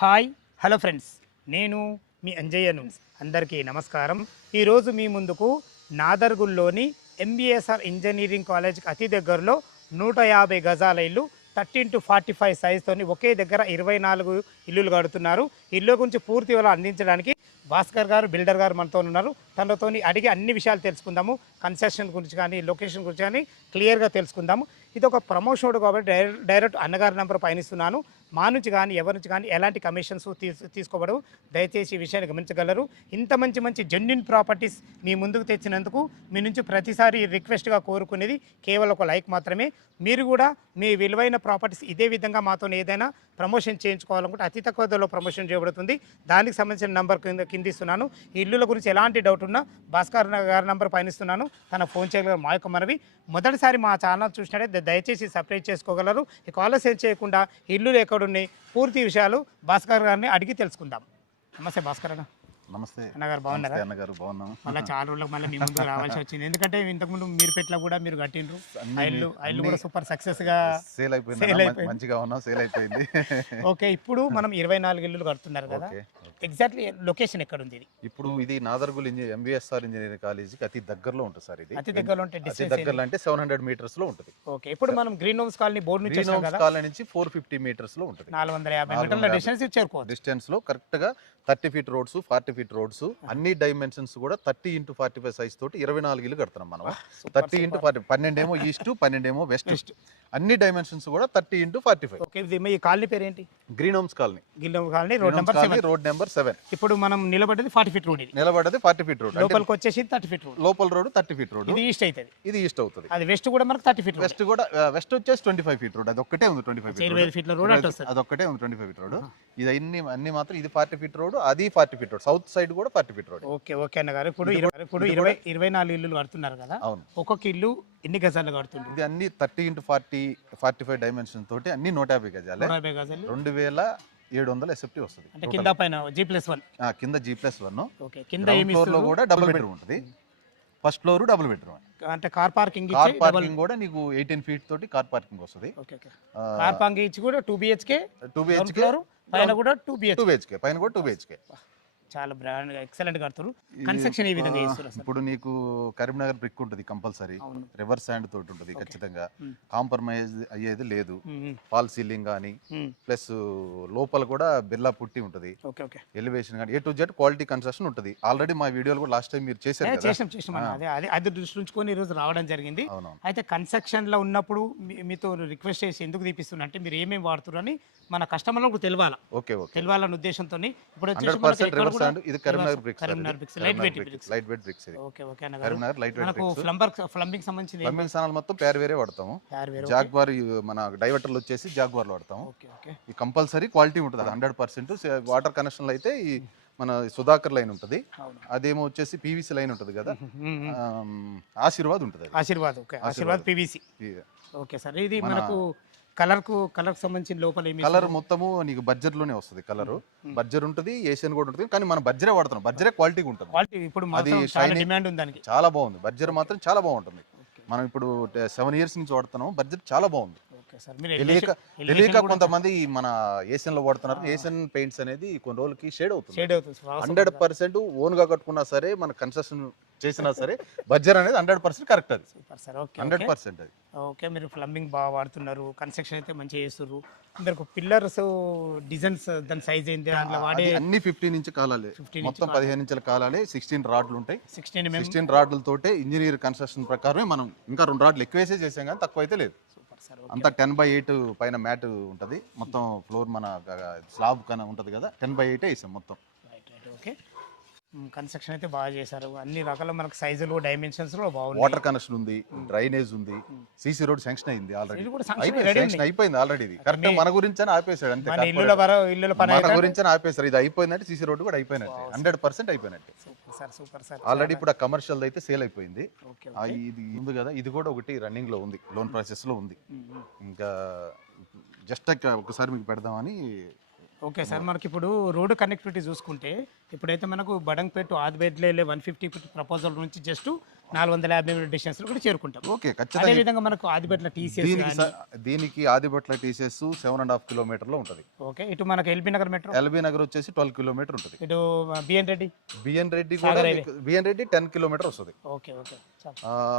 Hi hello friends. నేను మీ అంజయ్యను. అందరికీ నమస్కారం. ఈరోజు మీ ముందుకు నాదర్గుల్లోని ఎంబీఎస్ఆర్ ఇంజనీరింగ్ కాలేజ్కి అతి దగ్గరలో నూట యాభై గజాల ఇల్లు థర్టీన్ టు ఫార్టీ ఫైవ్ సైజ్తోని ఒకే దగ్గర ఇరవై నాలుగు ఇల్లులు కడుతున్నారు. ఇల్లు గురించి పూర్తి వివరాలు అందించడానికి భాస్కర్ గారు బిల్డర్ గారు మనతో ఉన్నారు. తనతోని అడిగి అన్ని విషయాలు తెలుసుకుందాము. కన్సెషన్ గురించి కానీ లొకేషన్ గురించి కానీ క్లియర్గా తెలుసుకుందాము. ఇది ఒక ప్రమోషన్ కాబట్టి డైరెక్ట్ డైరెక్ట్ అన్నగారి నెంబర్ పయనిస్తున్నాను మా నుంచి కానీ ఎవరి నుంచి కానీ ఎలాంటి కమిషన్స్ తీసు తీసుకోబడవు. దయచేసి ఈ విషయాన్ని గమనించగలరు. ఇంత మంచి మంచి జెన్యున్ ప్రాపర్టీస్ మీ ముందుకు తెచ్చినందుకు మీ నుంచి ప్రతిసారి రిక్వెస్ట్గా కోరుకునేది కేవలం ఒక లైక్ మాత్రమే. మీరు కూడా మీ విలువైన ప్రాపర్టీస్ ఇదే విధంగా మాతో ఏదైనా ప్రమోషన్ చేయించుకోవాలనుకుంటే అతి తక్కువ ధరలో ప్రమోషన్ చేయబడుతుంది. దానికి సంబంధించిన నంబర్ కింద కిందిస్తున్నాను ఇల్లుల గురించి ఎలాంటి డౌట్ ఉన్నా భాస్కర్ గారి నంబర్ పయనిస్తున్నాను తన ఫోన్ చేయగలరు మా యొక్క మనవి. మొదటిసారి మా ఛానల్ చూసినట్టే దయచేసి సబ్స్క్రైబ్ చేసుకోగలరు. ఈ కాలర్స్ ఏం చేయకుండా ఇల్లులు ఎక్కడున్నాయి పూర్తి విషయాలు భాస్కర్ గారిని అడిగి తెలుసుకుందాం. నమస్తే భాస్కర్ అన్న. నమస్తే. అన్నగారు బాగున్నారా? అన్నగారు బాగున్నాము. మళ్ళీ చాలా రోజులకు మళ్ళీ మీ ముందు రావాల్సి వచ్చింది. ఎందుకంటే ఇంతకుముందు మీరు పెట్ల కూడా మీరు కట్టిండ్రు. ఆ ఇల్లు కూడా సూపర్ సక్సెస్గా సేల్ అయిపోయింది. మంచిగా ఉన్నాం సేల్ అయిపోయింది. ఓకే ఇప్పుడు మనం ఇరవై నాలుగు ఇల్లులు కడుతున్నారు కదా. ఎగ్జాక్ట్లీ లొకేషన్ ఎక్కడ ఉంది ఇది? ఇప్పుడు ఇది నాదర్గుల్ ఇంజ ఎంబీఎస్ఆర్ ఇంజనీరింగ్ కాలేజీకి అతి దగ్గరలో ఉంటుంది సార్ ఇది. అతి దగ్గరలో ఉంటే అతి డిస్టెన్స్ దగ్గరలో అంటే సెవెన్ హండ్రెడ్ మీటర్స్లో ఉంటుంది. ఓకే ఇప్పుడు మనం గ్రీన్ హోమ్స్ కాలనీ బోర్డు నుంచి గ్రీన్ కదా? కాలనీ నుంచి ఫోర్ ఫిఫ్టీ మీటర్స్లో ఉంటుంది. నాలుగు వందల యాభై మీటర్ల డిస్టెన్స్ చేరుకోవచ్చు. డిస్టెన్స్లో కరెక్ట్గా thirty feet roads forty feet roads అన్ని డైమెన్షన్స్ కూడా thirty into forty five size తోటి ఇరవై నాలుగు ఇల్లు కడుతున్నాం మనం థర్టీ ఇంటూ ఫార్టీ పన్నెండేమో ఈస్ట్ పన్నెండేమో వెస్ట్ అన్ని డైమెన్షన్స్ కూడా thirty into forty five okay మీ కాలనీ పేరు ఏంటి green homes colony Gill colony road number road number seven ఇప్పుడు మనం నిలబడ్డది ఫార్టీ ఫీట్ రోడ్ నిలబడ్డది ఫార్టీ ఫీట్ రోడ్. లోపలికి వచ్చేసి థర్టీ ఫీట్ రోడ్. లోపల రోడ్ థర్టీ ఫీట్ రోడ్. ఇది ఈస్ట్ అవుతుంది. ఇది ఈస్ట్ అవుతుంది. అది వెస్ట్ కూడా మనకు థర్టీ ఫీట్ వెస్ట్ కూడా వెస్ట్ వచ్చేసి ట్వంటీ ఫైవ్ ఫీట్ రోడ్. అది ఒక్కటే ఉంది ట్వంటీ ఫైవ్ ఇరవై ఫీట్ల రోడ్ అది ఒక్కటే ఉంది ట్వంటీ ఫైవ్ ఫీట్ రోడ్. ఇది అన్ని అన్ని మాత్రం ఇది ఫార్టీ ఫీట్ రోడ్ అది forty feet road. South side కూడా forty feet road. Okay okay అన్న గారు. ఇప్పుడు ఇరవై ఇప్పుడు ఇరవై ఇరవై నాలుగు ఇల్లులు కడుతున్నారు కదా. అవును. ఒక్కొక్క ఇల్లు ఎన్ని గజాలు కడుతుండ్రు? ఇది అన్ని thirty into forty forty five dimension తోటి అన్ని నూట యాభై గజాలు. రెండు వేల ఏడు వందల ఎస్ఎఫ్టీ వస్తుంది అంటే కింద పైన జీ ప్లస్ వన్ కింద జీ ప్లస్ వన్ కింద ఫ్లోర్లో కూడా డబుల్ బెడ్రూమ్ ఉంటుంది. ఫస్ట్ ఫ్లోర్ డబుల్ బెడ్రూమ్ అంటే కార్ పార్కింగ్ కార్ పార్కింగ్ కూడా నీకు ఎయిటీన్ ఫీట్ తోటి కార్ పార్కింగ్ వస్తుంది. కార్ పార్కింగ్ ఇచ్చి కూడా టూ బిహెచ్కే టూ బిహెచ్కే పైన కూడా టూ బిహెచ్ టూ బిహెచ్కే పైన కూడా టూ బిహెచ్కే చాలా బ్రాండ్ ఎక్సలెంట్ కడుతున్నారు కన్స్ట్రక్షన్ ఏ విధంగా చేస్తారు ఇప్పుడు నీకు కరీంనగర్ బ్రిక్ ఉంటుంది కంపల్సరీ. అవును. రివర్ శాండ్ తోటి ఉంటుంది ఖచ్చితంగా. కాంప్రమైజ్ అయ్యేది లేదు. ఫాల్ సీలింగ్ కానీ. ప్లస్ లోపల కూడా బిర్లా పుట్టి ఉంటుంది. ఓకే ఓకే ఎలివేషన్ కానీ A to Z quality construction ఉంటుంది. ఆల్రెడీ మా వీడియోలు కూడా లాస్ట్ టైం మీరు చేశారు చేసాం చేసాం. అదే అదే దృష్టి ఉంచుకొని ఈరోజు రావడం జరిగింది. అయితే కన్స్ట్రక్షన్లో ఉన్నప్పుడు మీతో రిక్వెస్ట్ చేసి ఎందుకు తీపిస్తున్నా అంటే మీరు ఏమేమి వాడుతున్నారు అని మన కస్టమర్లకు తెలియాలా? ఓకే ఓకే తెలియాలన్న ఉద్దేశంతో ఇప్పుడు శాండ్ ఇది Karimnagar bricks Karimnagar bricks, light weight bricks. Light weight bricks ఇది. ఓకే ఓకే అన్న గారు. Karimnagar light weight bricks. Plumber plumbing సంబంధించింది ఏం- ప్లంబింగ్ స్థానాలు మొత్తం పేరు వేరే వాడతాము. జాగ్వార్ మన డైవర్టర్లు వచ్చేసి జాగ్వార్లు వాడతాము. Okay okay. ఈ కంపల్సరీ క్వాలిటీ ఉంటుంది హండ్రెడ్ పర్సెంట్ వాటర్ కనెక్షన్లో అయితే ఈ మన సుధాకర్ లైన్ ఉంటుంది. అదేమో వచ్చేసి పీవీసీ లైన్ ఉంటుంది కదా. ఆశీర్వాద్ ఉంటుంది Ashirvad okay. Ashirvad PVC okay sir ఇది మనకు కలర్కు కలర్ సంబంధించిన లోపల ఏమి కలర్ మొత్తము నీకు బడ్జెట్లోనే వస్తుంది కలర్. బడ్జెట్ ఉంటుంది ఏషియన్ కూడా ఉంటుంది కానీ మనం బడ్జరే వాడుతున్నాం. బడ్జరే క్వాలిటీగా ఉంటుంది. క్వాలిటీ ఇప్పుడు మాత్రం చాలా డిమాండ్ ఉంది దానికి. చాలా బాగుంది. బడ్జెట్ మాత్రం చాలా బాగుంటుంది. మనం ఇప్పుడు సెవెన్ ఇయర్స్ నుంచి వాడుతున్నాం బడ్జెట్ చాలా బాగుంది. ఓకే సార్ మీరు తెలియక కూడా కొంతమంది మన ఏషియన్లో వాడుతున్నారు. ఏషియన్ పెయింట్స్ అనేది కొన్ని రోజులకి షేడ్ అవుతుంది. షేడ్ అవుతుంది. వాసన హండ్రెడ్ పర్సెంట్ ఓన్గా కట్టుకున్నా సరే మన కన్స్ట్రక్షన్ చేసినా సరే బడ్జెట్ అనేది హండ్రెడ్ పర్సెంట్ కరెక్ట్ అది. Super sir okay hundred percent అది. ఓకే మీరు ప్లంబింగ్ బాగా వాడుతున్నారు కన్స్ట్రక్షన్ అయితే మంచిగా చేస్తున్నారు మీకు పిల్లర్స్ డిజైన్స్ దాని సైజ్ ఏంటి దాంట్లో వాడే అన్ని ఫిఫ్టీన్ ఇంచ్ కాలాలి. 15 మొత్తం పదిహేను ఇంచుల కాలాలి సిక్స్టీన్ రాడ్లు ఉంటాయి. సిక్స్టీన్ సిక్స్టీన్ రాడ్లతోటే ఇంజనీర్ కన్స్ట్రక్షన్ ప్రకారమే మనం ఇంకా రెండు రాడ్లు ఎక్కువేసే చేసాం కానీ తక్కువ అయితే లేదు. అంతా టెన్ బై ఎయిట్ పైన మ్యాట్ ఉంటుంది. మొత్తం ఫ్లోర్ మన స్లాబ్ కన్నా ఉంటుంది కదా టెన్ బై ఎయిట్ వేసాం మొత్తం. ఓకే కన్స్ట్రక్షన్ అయితే బాగా చేశారు. అన్ని రకాల మనకు సైజులు డైమెన్షన్స్ కూడా బాగున్నాయి. వాటర్ కనెక్షన్ ఉంది డ్రైనేజ్ ఉంది సీసీ రోడ్ శాంక్షన్ అయింది ఆల్రెడీ ఇది కూడా sanction అయిపోయింది ready శాంక్షన్ అయిపోయింది ఆల్రెడీ ఇది. కరెక్ట్ మన గురించి అని ఆపేసాడు అంతే మన ఇల్లుల వర ఇల్లుల పని మన గురించి అని ఆపేసారు ఇది అయిపోయిందంటే సీసీ రోడ్ కూడా అయిపోయినట్టే. హండ్రెడ్ పర్సెంట్ అయిపోయినట్టే. Super sir super sir already ఇప్పుడు ఆ కమర్షియల్ అయితే సేల్ అయిపోయింది. ఓకే ఆ ఇది ఉంది కదా ఇది కూడా ఒకటి రన్నింగ్లో ఉంది లోన్ ప్రాసెస్లో ఉంది. ఇంకా జస్ట్ ఒకసారి మీకు పెడదామని ఓకే సార్ మనకి ఇప్పుడు రోడ్డు కనెక్టివిటీ చూసుకుంటే ఇప్పుడైతే మనకు బడంగ్పేట ఆదిబేడ్లో వెళ్ళే వన్ ఫిఫ్టీ ఫీట్ ప్రపోజల్ నుంచి జస్ట్ నాలుగు వందల యాభై మీటర్ డిస్టెన్స్ కూడా చేరుకుంటాం. ఓకే అదే ఖచ్చితంగా విధంగా మనకు ఆదిపట్ల టీసీఎస్ దీనికి స- దీనికి Adibatla TCS seven and half కిలోమీటర్లో ఉంటుంది. ఓకే ఇటు మనకు LB Nagar metro LB Nagar వచ్చేసి ట్వెల్వ్ కిలోమీటర్ ఉంటుంది. ఇటు బిఎన్ రెడ్డి బిఎన్ రెడ్డి కూడా బిఎన్ రెడ్డి టెన్ కిలోమీటర్ వస్తుంది. Okay okay.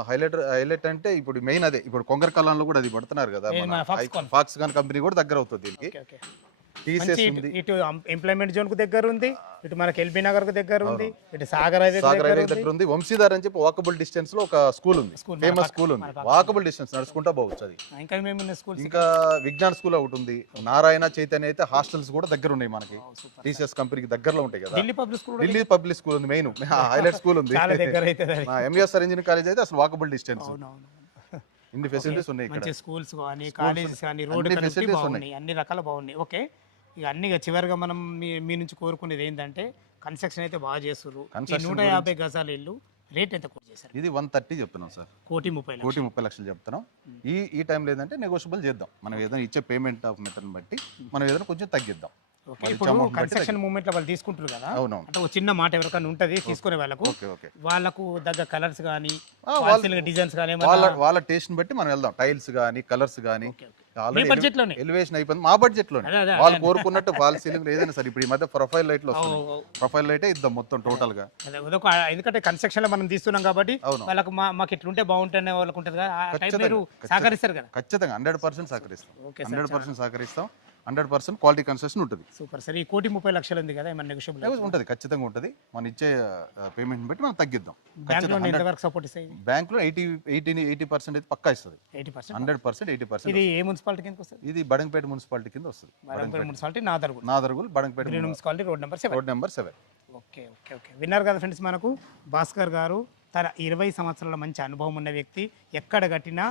హైలైట్ హైలైట్ అంటే ఇప్పుడు మెయిన్ అదే ఇప్పుడు కొంగర కళంలో కూడా అది పడుతున్నారు కదా ఏది మన Foxconn? ఫాక్స్కాన్ కంపెనీ కూడా దగ్గర అవుతుంది దీనికి. ఓకే. మంచి ఇటు- ఇటు ఎంప్లాయ్మెంట్ జోన్కు దగ్గర ఉంది ఇటు మనకి ఎల్బీ నగర్కు దగ్గర ఉంది ఇటు సాగర్ హైవే సాగర్ దగ్గర హైవే ఉంది. దగ్గర ఉంది. వంశీధార్ అని చెప్పి వాకబుల్ డిస్టెన్స్లో ఒక స్కూల్ ఉంది. School, మన ఫేమస్ పక్క- స్కూల్ ఉంది. వాకబుల్ డిస్టెన్స్ నడుచుకుంటా పోవచ్చు అది. ఇంకా మేము స్కూల్స్ ఇంకా విజ్ఞాన్ స్కూల్ ఒకటి ఉంది. నారాయణ చైతన్య అయితే హాస్టల్స్ కూడా దగ్గర ఉన్నాయి మనకి. టీసీఎస్ కంపెనీకి దగ్గరలో ఉంటాయి కదా. Delhi public school Delhi public school ఉంది మెయిన్. హైలైట్ స్కూల్ ఉంది. చాలా దగ్గర అవుతుంది అది. ఎంఎస్ఆర్ ఇంజనీరింగ్ కాలేజ్ అయితే అసలు వాకబుల్ డిస్టెన్స్ అవునవును. ఇన్ని ఫెసిలిటీస్ ఉన్నాయి ఇక్కడ. మంచి స్కూల్స్ కానీ కాలేజెస్ కానీ రోడ్డు అన్ని కనెక్టివిటీ facilities బాగున్నాయి. అన్ని రకాల బాగున్నాయి. ఓకే. ఇక అన్ని ఇక చివరిగా మనం మీ మీ నుంచి కోరుకునేది ఏంటంటే కన్స్ట్రక్షన్ అయితే బాగా ఈ Construction నూట యాభై గజాల ఇల్లు రేట్ ఎంత కోట్ చేశారు? ఇది వన్ థర్టీ చెప్తున్నాం సార్. కోటి ముప్పై లక్షలు. కోటి ముప్పై లక్షలు చెప్తున్నాం. ఈ ఈ టైంలో ఏంటంటే నెగోషియబుల్ చేద్దాం. మనం ఏదైనా ఇచ్చే పేమెంట్ ఆఫ్ మెథడ్ బట్టి మనం ఏదైనా కొంచెం తగ్గిద్దాం. ఓకే ఇప్పుడు ఇచ్చే amount బట్టి కన్స్ట్రక్షన్ మూమెంట్లో వాళ్ళు తీసుకుంటారు కదా? అవునవును. అంటే ఒక చిన్న మాట ఎవరికైనా ఉంటది తీసుకునే వాళ్ళకు. ఓకే ఓకే వాళ్ళకు దగ్గర కలర్స్ కానీ వాళ్ళ- డిజైన్స్ కానీ వాళ్ళ వాళ్ళ టేస్ట్ బట్టి మనం వెళ్దాం. టైల్స్ కానీ కలర్స్ కానీ ఎలివేషన్ అయిపోయింది. మా బడ్జెట్లో వాళ్ళు కోరుకున్నట్టు ఫాల్ సీలింగ్ ఏదైనా సరే ఇప్పుడు ఈ మధ్య ప్రొఫైల్ వస్తున్నాయి. ఓ, ప్రొఫైల్ లైటే ఇద్దాం మొత్తం టోటల్గా. ఎందుకంటే కన్స్ట్రక్షన్లో మనం తీస్తున్నాం కాబట్టి. వాళ్ళకు మాకు ఇట్లుంటే బాగుంటుంది వాళ్ళకు ఉంటుంది కదా. సహకరిస్తారు కదా. ఖచ్చితంగా హండ్రెడ్ పర్సెంట్ సహకరిస్తాం. హండ్రెడ్ పర్సెంట్ సహకరిస్తాం. హండ్రెడ్ పర్సెంట్ క్వాలిటీ కన్సెషన్ ఉంటుంది. Super sir. ఈ కోటి ముప్పై లక్షలు ఉంది కదా ఏమన్నా నెగోషియబుల్ ఉంటుంది ఖచ్చితంగా ఉంటుంది. మనం ఇచ్చే పేమెంట్ బట్టి మనం తగ్గిద్దాం. బ్యాంక్లో ఎంతవరకు సపోర్ట్ ఇస్తాయి? బ్యాంక్లో ఎయిటీ ఎయిటీ ఎయిటీ పర్సెంట్ అయితే పక్కా ఇస్తుంది. Eighty percent? Hundred percent eighty percent ఇది ఏ మున్సిపాలిటీ కిందకి వస్తుంది? ఇది బడంగపేట మున్సిపాలిటీ కింద వస్తుంది. Warangal municipality Nadargul Nadargul Badangpet municipality road number seven road number seven okay okay okay. విన్నారు కదా ఫ్రెండ్స్ మనకు భాస్కర్ గారు తన ఇరవై సంవత్సరాల మంచి అనుభవం ఉన్న వ్యక్తి. ఎక్కడ కట్టినా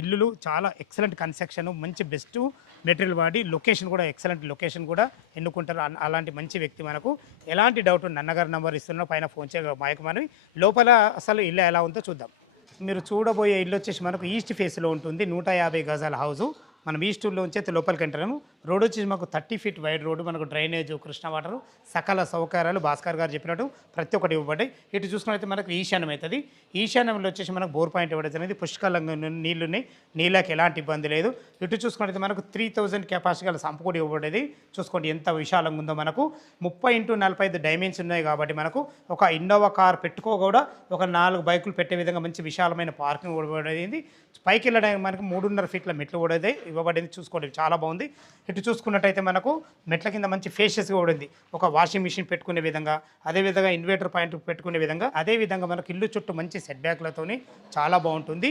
ఇల్లులు చాలా ఎక్సలెంట్ కన్స్ట్రక్షన్ మంచి బెస్ట్ మెటీరియల్ వాడి లొకేషన్ కూడా ఎక్సలెంట్ లొకేషన్ కూడా ఎన్నుకుంటారు. అలాంటి మంచి వ్యక్తి మనకు. ఎలాంటి డౌట్ నన్నగారు నంబర్ ఇస్తున్నా పైన ఫోన్ చేయ మాయకు మనవి లోపల అసలు ఇల్లు ఎలా ఉందో చూద్దాం. మీరు చూడబోయే ఇల్లు వచ్చేసి మనకు ఈస్ట్ ఫేస్లో ఉంటుంది. నూట యాభై గజాల హౌజు. మనం ఈస్ట్లో నుంచి లోపలికి ఎంటరాము రోడ్ వచ్చేసి మాకు థర్టీ ఫీట్ వైడ్ రోడ్డు మనకు డ్రైనేజ్ కృష్ణ వాటర్ సకల సౌకర్యాలు భాస్కర్ గారు చెప్పినట్టు ప్రతి ఒక్కటి ఇవ్వబడ్డాయి. ఇటు చూసుకున్నైతే మనకు ఈశాన్యం అవుతుంది. ఈశాన్యంలో వచ్చేసి మనకు బోర్ పాయింట్ ఇవ్వడం జరిగింది. పుష్కలంగా ఉన్న నీళ్ళు ఉన్నాయి నీళ్ళకి ఎలాంటి ఇబ్బంది లేదు. ఇటు చూసుకున్నట్లయితే మనకు త్రీ థౌజండ్ కెపాసిటీ గల సంపు కూడా ఇవ్వబడేది చూసుకోండి ఎంత విశాలంగా ఉందో మనకు. ముప్పై ఇంటూ నలభై ఐదు డైమెన్స్ ఉన్నాయి కాబట్టి మనకు ఒక ఇన్నోవా కార్ పెట్టుకో కూడా ఒక నాలుగు బైకులు పెట్టే విధంగా మంచి విశాలమైన పార్కింగ్ ఇవ్వబడింది. పైకి వెళ్ళడానికి మనకు మూడున్నర ఫీట్ల మెట్లు కూడా ఇవ్వబడింది. చూసుకోండి చాలా బాగుంది. ఇటు చూసుకున్నట్టయితే మనకు మెట్ల కింద మంచి ఫేషియస్గా ఉంది ఒక వాషింగ్ మిషన్ పెట్టుకునే విధంగా అదేవిధంగా ఇన్వర్టర్ పాయింట్ పెట్టుకునే విధంగా అదే విధంగా మనకు ఇల్లు చుట్టూ మంచి సెట్ బ్యాక్లతోని చాలా బాగుంటుంది.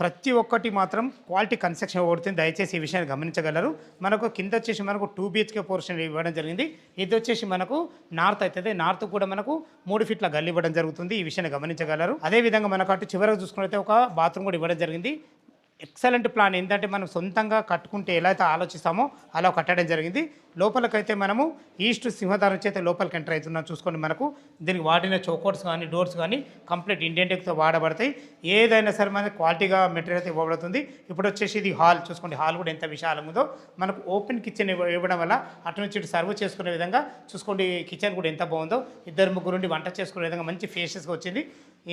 ప్రతి ఒక్కటి మాత్రం క్వాలిటీ కన్స్ట్రక్షన్ ఇవ్వబడుతుంది దయచేసి ఈ విషయాన్ని గమనించగలరు. మనకు కింద వచ్చేసి మనకు టూ బిహెచ్కే పోర్షన్ ఇవ్వడం జరిగింది. ఇది వచ్చేసి మనకు నార్త్ అవుతుంది నార్త్ కూడా మనకు మూడు ఫీట్ల గల్లి ఇవ్వడం జరుగుతుంది. ఈ విషయాన్ని గమనించగలరు. అదే విధంగా మనకు అటు చివరకు చూసుకున్నట్లయితే ఒక బాత్రూమ్ కూడా ఇవ్వడం జరిగింది. ఎక్సలెంట్ ప్లాన్ ఏంటంటే మనం సొంతంగా కట్టుకుంటే ఎలా అయితే ఆలోచిస్తామో అలా కట్టడం జరిగింది. లోపలికైతే మనము ఈస్ట్ సింహదారం చేత లోపలికి ఎంటర్ అవుతున్నాం చూసుకోండి మనకు. దీనికి వాడిన చౌకోట్స్ కానీ డోర్స్ కానీ కంప్లీట్ ఇండియన్ టెక్తో వాడబడతాయి. ఏదైనా సరే మనకి క్వాలిటీగా మెటీరియల్ అయితే ఇవ్వబడుతుంది. ఇప్పుడు వచ్చేసి ఇది హాల్ చూసుకోండి. హాల్ కూడా ఎంత విశాలంగా ఉందో మనకు ఓపెన్ కిచెన్ ఇవ్వడం వల్ల అటు నుంచి ఇటు సర్వ్ చేసుకునే విధంగా చూసుకోండి. కిచెన్ కూడా ఎంత బాగుందో. ఇద్దరు ముగ్గురు నుండి వంట చేసుకునే విధంగా మంచి ఫేషెస్గా వచ్చింది.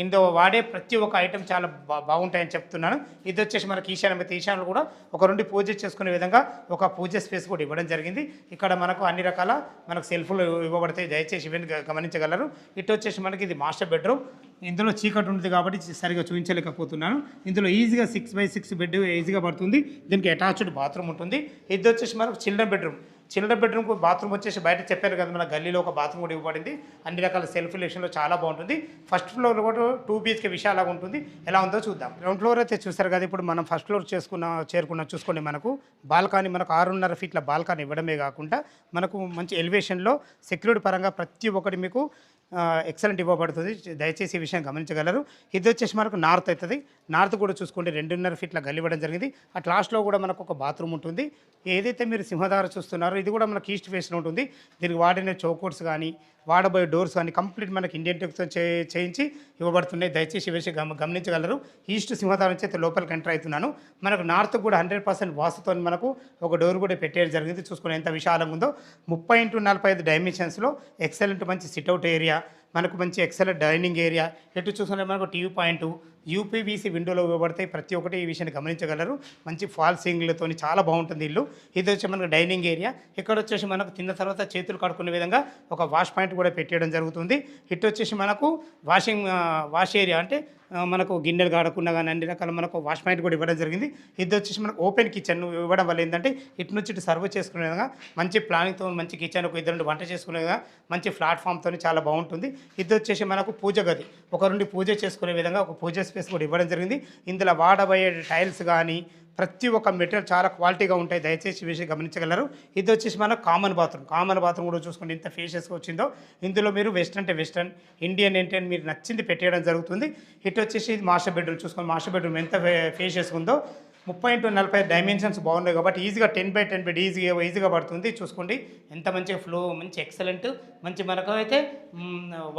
ఇందులో వాడే ప్రతి ఒక్క ఐటెం చాలా బా బాగుంటాయని చెప్తున్నాను. ఇది వచ్చేసి మనకి ఈశాన్యం అయితే ఈశాన్యంలో కూడా ఒక రెండు పూజ చేసుకునే విధంగా ఒక పూజ స్పేస్ కూడా ఇవ్వడం జరిగింది. ఇక్కడ మనకు అన్ని రకాల మనకు సెల్ఫ్లు ఇవ్వబడతాయి. దయచేసి ఇవన్నీ గమనించగలరు. ఇటు వచ్చేసి మనకి ఇది మాస్టర్ బెడ్రూమ్ ఇందులో చీకటి ఉంటుంది కాబట్టి సరిగా చూపించలేకపోతున్నాను. ఇందులో ఈజీగా సిక్స్ బై సిక్స్ బెడ్ ఈజీగా పడుతుంది. దీనికి అటాచ్డ్ బాత్రూమ్ ఉంటుంది. ఇది వచ్చేసి మనకు చిల్డ్రన్ బెడ్రూమ్ చిల్డ్రన్ బెడ్రూమ్కి బాత్రూమ్ వచ్చేసి బయట చెప్పారు కదా మన గల్లీలో ఒక బాత్రూమ్ కూడా ఇవ్వబడింది. అన్ని రకాల సెల్ఫ్ లెక్షన్లో చాలా బాగుంటుంది. ఫస్ట్ ఫ్లోర్ కూడా టూ బీహెచ్కే విశాలంగా ఉంటుంది. ఎలా ఉందో చూద్దాం. గ్రౌండ్ ఫ్లోర్ అయితే చూసారు కదా ఇప్పుడు మనం ఫస్ట్ ఫ్లోర్ చేసుకున్న చేరుకున్న చూసుకోండి మనకు. బాల్కానీ మనకు ఆరున్నర ఫీట్ల బాల్కనీ ఇవ్వడమే కాకుండా మనకు మంచి ఎలివేషన్లో సెక్యూరిటీ పరంగా ప్రతి ఒక్కటి మీకు ఎక్సలెంట్ ఇవ్వబడుతుంది. దయచేసి ఈ విషయం గమనించగలరు. ఇది వచ్చేసి మనకు నార్త్ అవుతుంది. నార్త్ కూడా చూసుకుంటే రెండున్నర ఫీట్ల గల్లివ్వడం జరిగింది. అట్ లాస్ట్లో కూడా మనకు ఒక బాత్రూమ్ ఉంటుంది. ఏదైతే మీరు సింహధార చూస్తున్నారో ఇది కూడా మనకి ఈస్ట్ ఫేస్లో ఉంటుంది. దీనికి వాడిన చౌకోట్స్ కానీ వాడబోయే డోర్స్ అన్ని కంప్లీట్ మనకి ఇండియన్ టెక్స్తో చే చేయించి ఇవ్వబడుతున్నాయి. దయచేసి వేసి విషయం గమ గమనించగలరు. ఈస్ట్ సింహదారం నుంచి అయితే లోపలికి ఎంటర్ అవుతున్నాను. మనకు నార్త్ కూడా హండ్రెడ్ పర్సెంట్ వాస్తుతో మనకు ఒక డోర్ కూడా పెట్టేయడం జరిగింది. చూసుకుని ఎంత విశాలంగా ఉందో. ముప్పై ఇంటూ నలభై ఐదు డైమెన్షన్స్లో ఎక్సలెంట్ మంచి సిట్అవుట్ ఏరియా మనకు మంచి ఎక్సలెంట్ డైనింగ్ ఏరియా ఎటు చూసుకుంటే మనకు టీవీ పాయింట్ యూపీవీసీ విండోలో ఇవ్వబడతాయి. ప్రతి ఒక్కటి ఈ విషయాన్ని గమనించగలరు. మంచి ఫాల్ సీలింగ్లతో చాలా బాగుంటుంది ఇల్లు. ఇది వచ్చి మనకు డైనింగ్ ఏరియా ఇక్కడ వచ్చేసి మనకు తిన్న తర్వాత చేతులు కడుక్కునే విధంగా ఒక వాష్ పాయింట్ కూడా పెట్టేయడం జరుగుతుంది. ఇటు వచ్చేసి మనకు వాషింగ్ వాష్ ఏరియా అంటే మనకు గిన్నెలు కాడకుండా కానీ అన్ని రకాల మనకు వాష్ పాయింట్ కూడా ఇవ్వడం జరిగింది. ఇది వచ్చేసి మనకు ఓపెన్ కిచెన్ ఇవ్వడం వల్ల ఏంటంటే ఇటు నుంచి ఇటు సర్వ్ చేసుకునే విధంగా మంచి ప్లానింగ్తో మంచి కిచెన్ ఒక ఇద్దరు వంట చేసుకునే విధంగా మంచి ప్లాట్ఫామ్తో చాలా బాగుంటుంది. ఇది వచ్చేసి మనకు పూజ గది. ఒక పూజ చేసుకునే విధంగా ఒక పూజ స్పేస్ కూడా ఇవ్వడం జరిగింది. ఇందులో వాడబోయే టైల్స్ కానీ ప్రతి ఒక్క మెటీరియల్ చాలా క్వాలిటీగా ఉంటాయి. దయచేసి విషయం గమనించగలరు. ఇది వచ్చేసి మన కామన్ బాత్రూమ్. కామన్ బాత్రూమ్ కూడా చూసుకోండి. ఇంత ఫేషియస్గా వచ్చిందో. ఇందులో మీరు వెస్ట్రన్ అంటే వెస్ట్రన్ ఇండియన్ ఏంటి అని మీరు నచ్చింది పెట్టేయడం జరుగుతుంది. ఇటు వచ్చేసి ఇది మాస్టర్ బెడ్రూమ్ చూసుకోండి. మాస్టర్ బెడ్రూమ్ ఎంత ఫేషియస్గా ఉందో ముప్పై ఇంటూ నలభై డైమెన్షన్స్ బాగున్నాయి కాబట్టి ఈజీగా టెన్ బై టెన్ బెడ్ ఈజీగా ఈజీగా పడుతుంది. చూసుకోండి. ఎంత మంచిగా ఫ్లో మంచి ఎక్సలెంట్ మంచి మనకు అయితే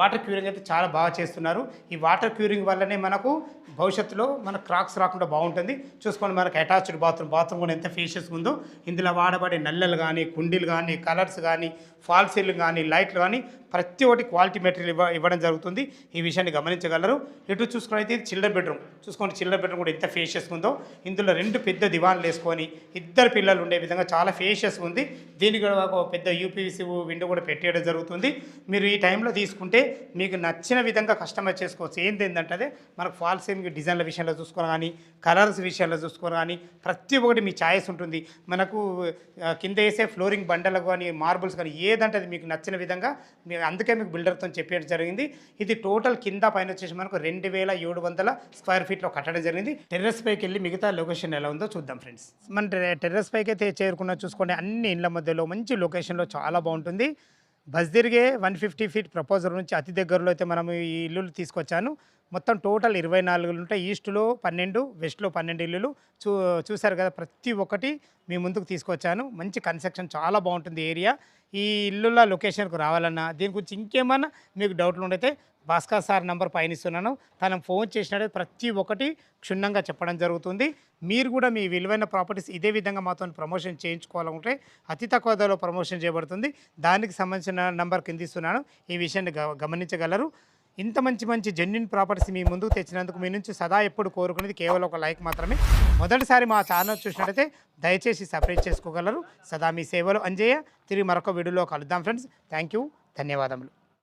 వాటర్ క్యూరింగ్ అయితే చాలా బాగా చేస్తున్నారు. ఈ వాటర్ క్యూరింగ్ వల్లనే మనకు భవిష్యత్తులో మన క్రాక్స్ రాకుండా బాగుంటుంది. చూసుకోండి మనకు అటాచ్డ్ బాత్రూమ్ బాత్రూమ్ కూడా ఎంత ఫేషియస్ ఉందో. ఇందులో వాడబడే నల్లలు కానీ కుండీలు కానీ కలర్స్ కానీ ఫాల్ సీలింగ్ కానీ లైట్లు కానీ ప్రతి ఒక్కటి క్వాలిటీ మెటీరియల్ ఇవ్వ ఇవ్వడం జరుగుతుంది. ఈ విషయాన్ని గమనించగలరు. ఇటు చూసుకున్నైతే ఇది చిల్డ్రన్ బెడ్రూమ్. చూసుకోండి చిల్డ్రన్ బెడ్రూమ్ కూడా ఎంత ఫేషియస్ ఉందో. ఇందులో రెండు పెద్ద దివాన్లు వేసుకొని ఇద్దరు పిల్లలు ఉండే విధంగా చాలా ఫేషియస్ ఉంది. దీనికి కూడా ఒక పెద్ద యూపీసీ విండో కూడా పెట్టేయడం జరుగుతుంది. మీరు ఈ టైంలో తీసుకుంటే మీకు నచ్చిన విధంగా కస్టమైజ్ చేసుకోవచ్చు. ఏంటి ఏంటంటే మనకు ఫాల్స్ ఏమి డిజైన్ల విషయంలో చూసుకోవాలి కానీ కలర్స్ విషయంలో చూసుకోవాలి కానీ ప్రతి ఒక్కటి మీ ఛాయిస్ ఉంటుంది. మనకు కింద వేసే ఫ్లోరింగ్ బండలకు కానీ మార్బుల్స్ కానీ ఏదంటే మీకు నచ్చిన విధంగా మీ అందుకే మీకు బిల్డర్తో చెప్పేయడం జరిగింది. ఇది టోటల్ కింద పైన వచ్చేసి మనకు రెండు వేల ఏడు వందల స్క్వేర్ ఫీట్లో కట్టడం జరిగింది. టెర్రస్ పైకి వెళ్ళి మిగతా లొకేషన్ ఎలా ఉందో చూద్దాం ఫ్రెండ్స్. మన టెర్రస్ పైకి అయితే చేరుకున్న చూసుకోండి అన్ని ఇండ్ల మధ్యలో మంచి లొకేషన్లో చాలా బాగుంటుంది. బస్ తిరిగే వన్ ఫిఫ్టీ ఫీట్ ప్రపోజల్ నుంచి అతి దగ్గరలో అయితే మనం ఈ ఇల్లులు తీసుకొచ్చాను. మొత్తం టోటల్ ఇరవై నాలుగు ఉంటాయి. ఈస్ట్లో పన్నెండు వెస్ట్లో పన్నెండు ఇల్లులు. చూ చూసారు కదా ప్రతి ఒక్కటి మీ ముందుకు తీసుకొచ్చాను. మంచి కన్స్ట్రక్షన్ చాలా బాగుంటుంది ఏరియా. ఈ ఇల్లుల లొకేషన్కు రావాలన్నా దీని గురించి ఇంకేమన్నా మీకు డౌట్లు ఉండైతే భాస్కర్ సార్ నంబర్ పైన ఇస్తున్నాను తను ఫోన్ చేసినట్టు ప్రతి ఒక్కటి క్షుణ్ణంగా చెప్పడం జరుగుతుంది. మీరు కూడా మీ విలువైన ప్రాపర్టీస్ ఇదే విధంగా మాతో ప్రమోషన్ చేయించుకోవాలనుకుంటే అతి తక్కువ ధరలో ప్రమోషన్ చేయబడుతుంది. దానికి సంబంధించిన నంబర్ కింద ఇస్తున్నాను. ఈ విషయాన్ని గ- గమనించగలరు. ఇంత మంచి మంచి జెన్యున్ ప్రాపర్టీస్ మీ ముందుకు తెచ్చినందుకు మీ నుంచి సదా ఎప్పుడు కోరుకునేది కేవలం ఒక లైక్ మాత్రమే. మొదటిసారి మా ఛానల్ చూసినట్లయితే దయచేసి సపరేట్ చేసుకోగలరు. సదా మీ సేవలు అంజయ్య. తిరిగి మరొక వీడియోలో కలుద్దాం ఫ్రెండ్స్ థ్యాంక్ యూ ధన్యవాదములు.